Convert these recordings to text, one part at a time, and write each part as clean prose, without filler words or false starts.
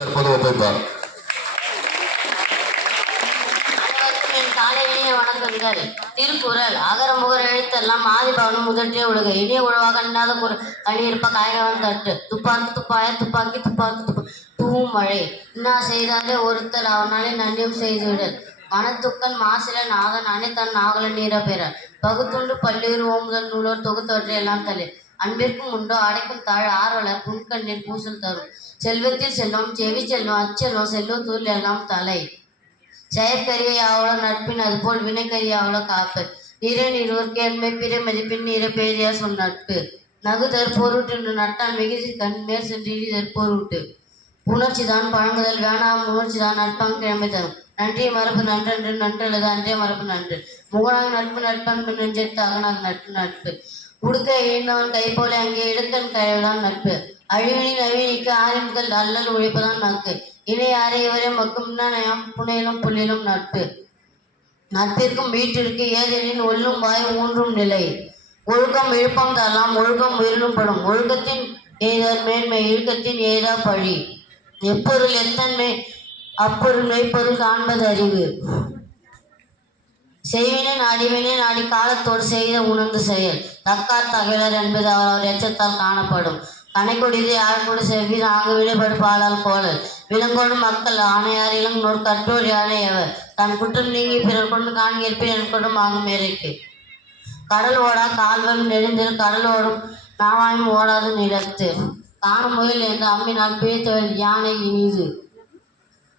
தற்போது ஒப்பைப்பார். காலையிலேயே வணக்கங்கள். திருக்குறள் அகர முகர எழுத்தெல்லாம் ஆதிபவனும் முதற்றே உலக இனிய உழவாக இன்னாத குரல் கண்ணீர்ப்ப காயகவன் தட்டு துப்பாக்கி துப்பாய துப்பாக்கி துப்பாக்கி தூவும் மழை இன்னா செய்தாலே ஒருத்தர் அவனாலே நன்றியும் செய்துவிடல் மனத்துக்கன் மாசில நாதன் அனைத்தன் நாகல நீர பெற பகுத்துண்டு பல்லுயிர் ஓமுதல் நூலோர் தொகுத்தவற்றை எல்லாம் தலை அன்பிற்கும் உண்டோ அடைக்கும் தாழ் ஆர்வலர் புன்கண்ணீர் பூசல் தரும் செல்வத்தில் செல்வம் செவி செல்வம் அச்செல்வம் செல்வத்தூரில் எல்லாம் தலை செயற்கரிய யாவளோ நட்பின் அதுபோல் வினைக்கரியாவளோ காப்பு நீரே நீர்வர்க்கு என்மை பிற மதிப்பின் நீர பேரியா சொல் நட்பு நகுதற் பொருட்டு நட்டான் மிகுதி கண் மேல் சென்று இடிதற் பொருட்டு உணர்ச்சிதான் பழங்குதல் வேணாம் உணர்ச்சிதான் நட்பான் கிழமை தரும் நன்றிய மரபு நன்றன்று நன்றல்லது அன்றைய மரபு நன்று முகனாக நட்பு நட்பன்பு நெஞ்செடுத்து அகனாக நட்பு நட்பு உடுக்க இழந்தவன் கை போல அங்கே இடுக்கன் கழிவுதான் நட்பு அழிவினின் அழிவினிக்கு ஆரின்கள் அல்லல் உழைப்பதான் நட்பு இணை அறையவரே மக்கும் நயம் புனையிலும் புள்ளிலும் நட்பு நட்பிற்கும் வீட்டிற்கு ஏதெனின் ஒல்லும் வாய் ஊன்றும் நிலை ஒழுக்கம் இழுப்பம் தரலாம் ஒழுக்கம் உயிரிலும் படும் ஒழுக்கத்தின் எய்தார் மேன்மை இழுக்கத்தின் எய்தா பழி எப்பொருள் எத்தன்மை அப்பொருள் மெய்ப்பொருள் காண்பது அறிவு செய்வினை நாடிவினை நாடி காலத்தோடு செய்த உணர்ந்து செயல் தக்கார் தகவலர் என்பது அவர் எச்சத்தால் காணப்படும் கனைக்கொடிது யாழ்கூடு செவ்வி ஆங்கு விடைபடு பாலால் கோளல் விலங்கோடு மக்கள் ஆணையார் இளங்கோர் கற்றோர் யானையவர் தன் குற்றம் நீங்கி பிறர் கொண்டு காண்கிருப்பில் என் கொண்டும் வாங்கும் மேரைக்கு கடல் ஓடா கால்வன் நெடுந்தில் கடலோடும் நாவாயும் ஓடாது நிலத்து காணும் முயல் என்று அம்மினால் பிழைத்தவர் யானை இனிது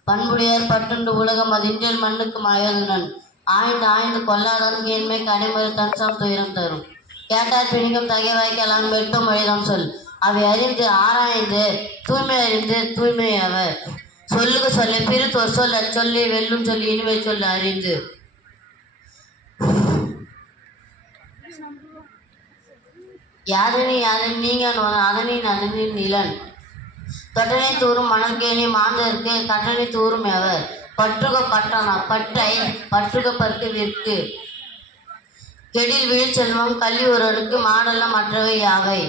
பண்புடையார் பட்டுண்டு உலகம் அதின்றல் மண்ணுக்கு மாயதுனன் ஆய்ந்து ஆய்ந்து கொல்லாதான் கேண்மை கடைமுறை தன்சம் துயரம் தரும் கேட்டார் பிணிக்கும் தகைவாய்க்கெல்லாம் வெட்டும் வழிதான் சொல் அவை அறிந்து ஆராய்ந்து தூய்மை அறிந்து தூய்மை அவர் சொல்லுக்கு சொல்ல பிரித்தோர் சொல் அச்சொல்லி வெல்லும் சொல்லி இனிமை சொல்ல அறிந்து யாதனி யாதனி நீங்க அதனின் அதனின் நிலன் தொட்டனை தூரும் மணற்கேணி மாந்தருக்கு கட்டணை தூரும் எவர் பற்றுக பட்டனா பற்றை பற்றுக பற்கு விற்கு கெடில் வீழ்ச்செல்வம் கல்வி ஒருவருக்கு மாடல்ல மற்றவை யாவை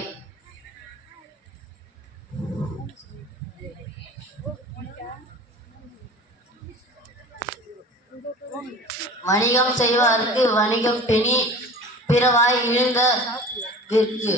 வணிகம் செய்வார்க்கு வணிகம் பெணி பிறவாய் இழிந்த விற்கு